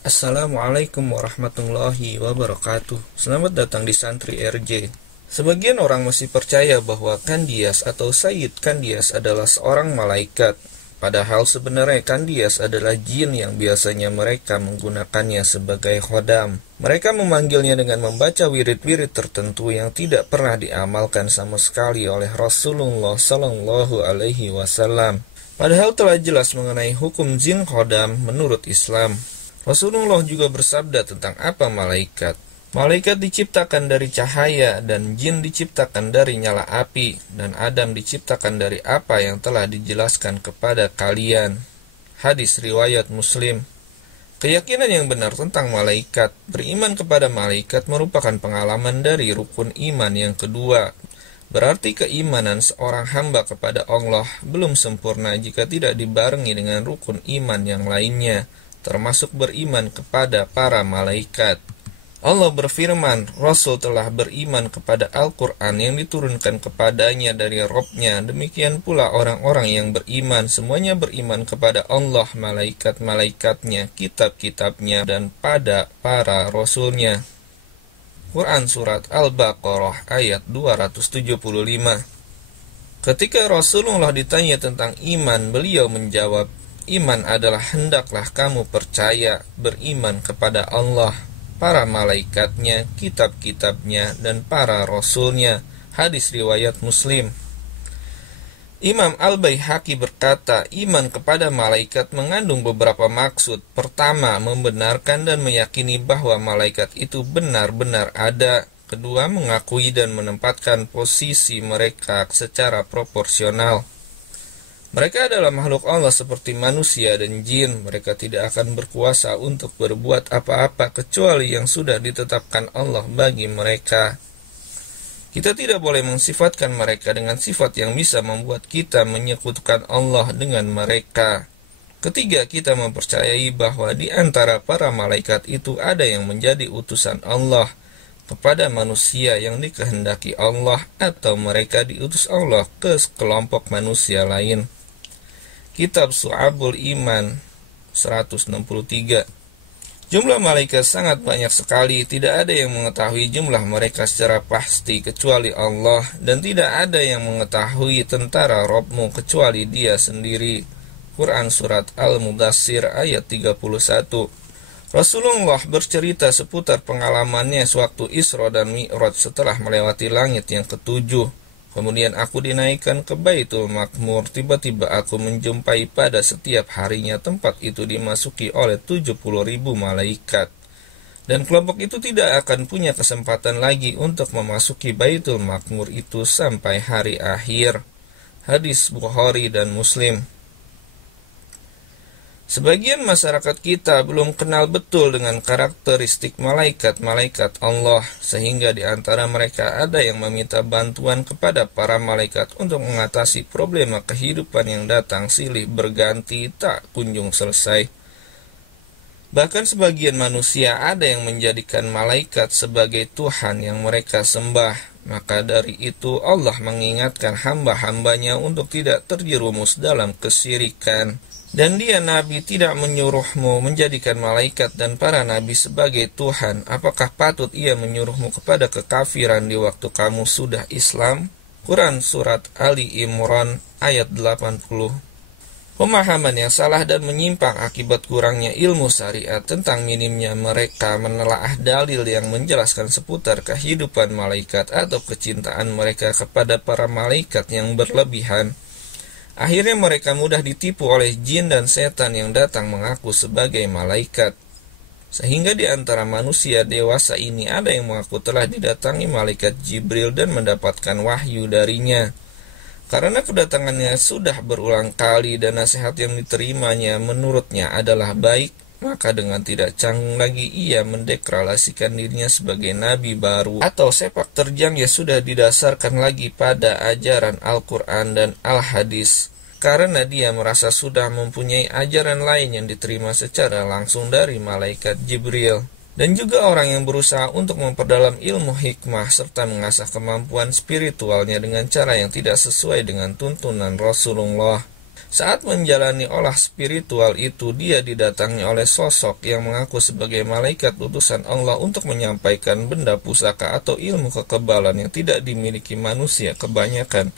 Assalamualaikum warahmatullahi wabarakatuh. Selamat datang di Santri RJ. Sebagian orang masih percaya bahwa Kandias atau Sayyid Kandias adalah seorang malaikat. Padahal sebenarnya Kandias adalah jin yang biasanya mereka menggunakannya sebagai khodam. Mereka memanggilnya dengan membaca wirid-wirid tertentu yang tidak pernah diamalkan sama sekali oleh Rasulullah Sallallahu Alaihi Wasallam. Padahal telah jelas mengenai hukum jin khodam menurut Islam. Rasulullah juga bersabda tentang apa malaikat. Malaikat diciptakan dari cahaya dan jin diciptakan dari nyala api, dan Adam diciptakan dari apa yang telah dijelaskan kepada kalian. Hadis riwayat Muslim. Keyakinan yang benar tentang malaikat, beriman kepada malaikat merupakan pengalaman dari rukun iman yang kedua. Berarti keimanan seorang hamba kepada Allah belum sempurna jika tidak dibarengi dengan rukun iman yang lainnya, termasuk beriman kepada para malaikat. Allah berfirman, Rasul telah beriman kepada Al-Quran yang diturunkan kepadanya dari Rabb-nya. Demikian pula orang-orang yang beriman, semuanya beriman kepada Allah, malaikat-malaikatnya, kitab-kitabnya, dan pada para Rasulnya. Quran Surat Al-Baqarah ayat 275. Ketika Rasulullah ditanya tentang iman, beliau menjawab, iman adalah hendaklah kamu percaya, beriman kepada Allah, para malaikatnya, kitab-kitabnya, dan para rasulnya. Hadis riwayat Muslim. Imam Al-Baihaqi berkata, iman kepada malaikat mengandung beberapa maksud. Pertama, membenarkan dan meyakini bahwa malaikat itu benar-benar ada. Kedua, mengakui dan menempatkan posisi mereka secara proporsional. Mereka adalah makhluk Allah seperti manusia dan jin. Mereka tidak akan berkuasa untuk berbuat apa-apa kecuali yang sudah ditetapkan Allah bagi mereka. Kita tidak boleh mensifatkan mereka dengan sifat yang bisa membuat kita menyekutukan Allah dengan mereka. Ketiga, kita mempercayai bahwa di antara para malaikat itu ada yang menjadi utusan Allah kepada manusia yang dikehendaki Allah, atau mereka diutus Allah ke kelompok manusia lain. Kitab Su'abul Iman 163. Jumlah malaikat sangat banyak sekali, tidak ada yang mengetahui jumlah mereka secara pasti kecuali Allah, dan tidak ada yang mengetahui tentara Rabb-mu kecuali Dia sendiri. Quran Surat Al-Mudassir ayat 31. Rasulullah bercerita seputar pengalamannya sewaktu Isra dan Mi'raj setelah melewati langit yang ketujuh. Kemudian aku dinaikkan ke Baitul Ma'mur. Tiba-tiba aku menjumpai pada setiap harinya tempat itu dimasuki oleh 70.000 malaikat. Dan kelompok itu tidak akan punya kesempatan lagi untuk memasuki Baitul Ma'mur itu sampai hari akhir. Hadis Bukhari dan Muslim. Sebagian masyarakat kita belum kenal betul dengan karakteristik malaikat-malaikat Allah, sehingga di antara mereka ada yang meminta bantuan kepada para malaikat untuk mengatasi problema kehidupan yang datang silih berganti tak kunjung selesai. Bahkan sebagian manusia ada yang menjadikan malaikat sebagai Tuhan yang mereka sembah. Maka dari itu Allah mengingatkan hamba-hambanya untuk tidak terjerumus dalam kesyirikan. Dan Dia Nabi tidak menyuruhmu menjadikan malaikat dan para nabi sebagai Tuhan. Apakah patut Ia menyuruhmu kepada kekafiran di waktu kamu sudah Islam? Quran Surat Ali Imran ayat 80. Pemahaman yang salah dan menyimpang akibat kurangnya ilmu syariat tentang minimnya mereka menelaah dalil yang menjelaskan seputar kehidupan malaikat atau kecintaan mereka kepada para malaikat yang berlebihan. Akhirnya mereka mudah ditipu oleh jin dan setan yang datang mengaku sebagai malaikat. Sehingga di antara manusia dewasa ini ada yang mengaku telah didatangi malaikat Jibril dan mendapatkan wahyu darinya. Karena kedatangannya sudah berulang kali dan nasihat yang diterimanya menurutnya adalah baik, maka dengan tidak canggung lagi ia mendeklarasikan dirinya sebagai nabi baru, atau sepak terjangnya sudah didasarkan lagi pada ajaran Al-Quran dan Al-Hadis, karena dia merasa sudah mempunyai ajaran lain yang diterima secara langsung dari malaikat Jibril. Dan juga orang yang berusaha untuk memperdalam ilmu hikmah serta mengasah kemampuan spiritualnya dengan cara yang tidak sesuai dengan tuntunan Rasulullah. Saat menjalani olah spiritual itu, dia didatangi oleh sosok yang mengaku sebagai malaikat utusan Allah untuk menyampaikan benda pusaka atau ilmu kekebalan yang tidak dimiliki manusia kebanyakan.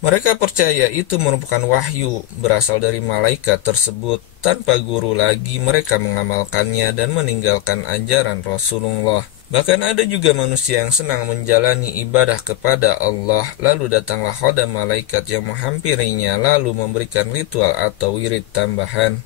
Mereka percaya itu merupakan wahyu berasal dari malaikat tersebut. Tanpa guru lagi, mereka mengamalkannya dan meninggalkan ajaran Rasulullah. Bahkan ada juga manusia yang senang menjalani ibadah kepada Allah, lalu datanglah khodam malaikat yang menghampirinya, lalu memberikan ritual atau wirid tambahan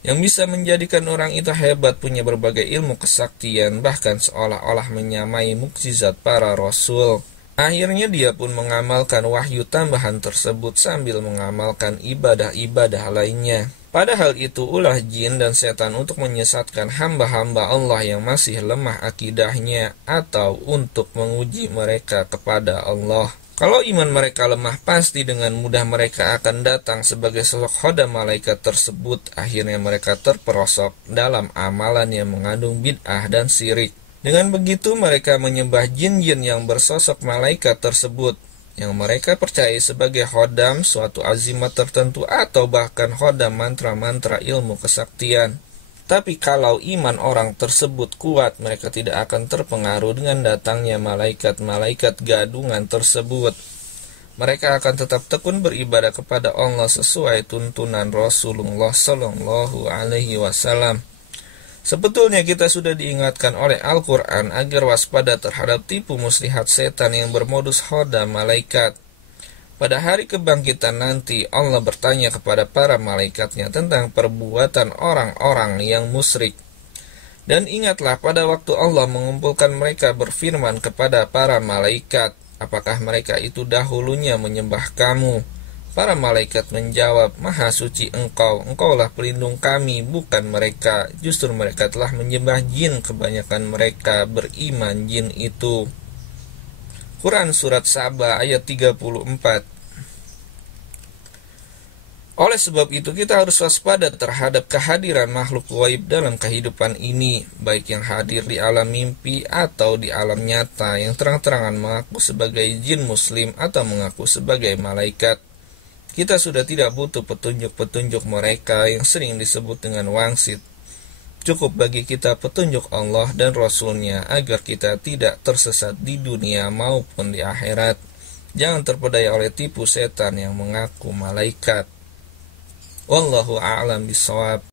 yang bisa menjadikan orang itu hebat, punya berbagai ilmu kesaktian, bahkan seolah-olah menyamai mukjizat para rasul. Akhirnya dia pun mengamalkan wahyu tambahan tersebut sambil mengamalkan ibadah-ibadah lainnya. Padahal itu ulah jin dan setan untuk menyesatkan hamba-hamba Allah yang masih lemah akidahnya, atau untuk menguji mereka kepada Allah. Kalau iman mereka lemah, pasti dengan mudah mereka akan datang sebagai sosok khodam malaikat tersebut. Akhirnya mereka terperosok dalam amalan yang mengandung bid'ah dan syirik. Dengan begitu mereka menyembah jin-jin yang bersosok malaikat tersebut, yang mereka percaya sebagai khodam suatu azimat tertentu atau bahkan khodam mantra-mantra ilmu kesaktian. Tapi kalau iman orang tersebut kuat, mereka tidak akan terpengaruh dengan datangnya malaikat-malaikat gadungan tersebut. Mereka akan tetap tekun beribadah kepada Allah sesuai tuntunan Rasulullah Shallallahu Alaihi Wasallam. Sebetulnya kita sudah diingatkan oleh Al-Quran agar waspada terhadap tipu muslihat setan yang bermodus khodam malaikat. Pada hari kebangkitan nanti, Allah bertanya kepada para malaikatnya tentang perbuatan orang-orang yang musyrik. Dan ingatlah pada waktu Allah mengumpulkan mereka berfirman kepada para malaikat, apakah mereka itu dahulunya menyembah kamu? Para malaikat menjawab, Maha suci engkau, engkaulah pelindung kami, bukan mereka. Justru mereka telah menyembah jin, kebanyakan mereka beriman jin itu. Quran Surat Saba ayat 34. Oleh sebab itu kita harus waspada terhadap kehadiran makhluk gaib dalam kehidupan ini, baik yang hadir di alam mimpi atau di alam nyata, yang terang-terangan mengaku sebagai jin muslim atau mengaku sebagai malaikat. Kita sudah tidak butuh petunjuk-petunjuk mereka yang sering disebut dengan wangsit. Cukup bagi kita petunjuk Allah dan Rasul-Nya agar kita tidak tersesat di dunia maupun di akhirat. Jangan terpedaya oleh tipu setan yang mengaku malaikat. Wallahu a'lam bishawab.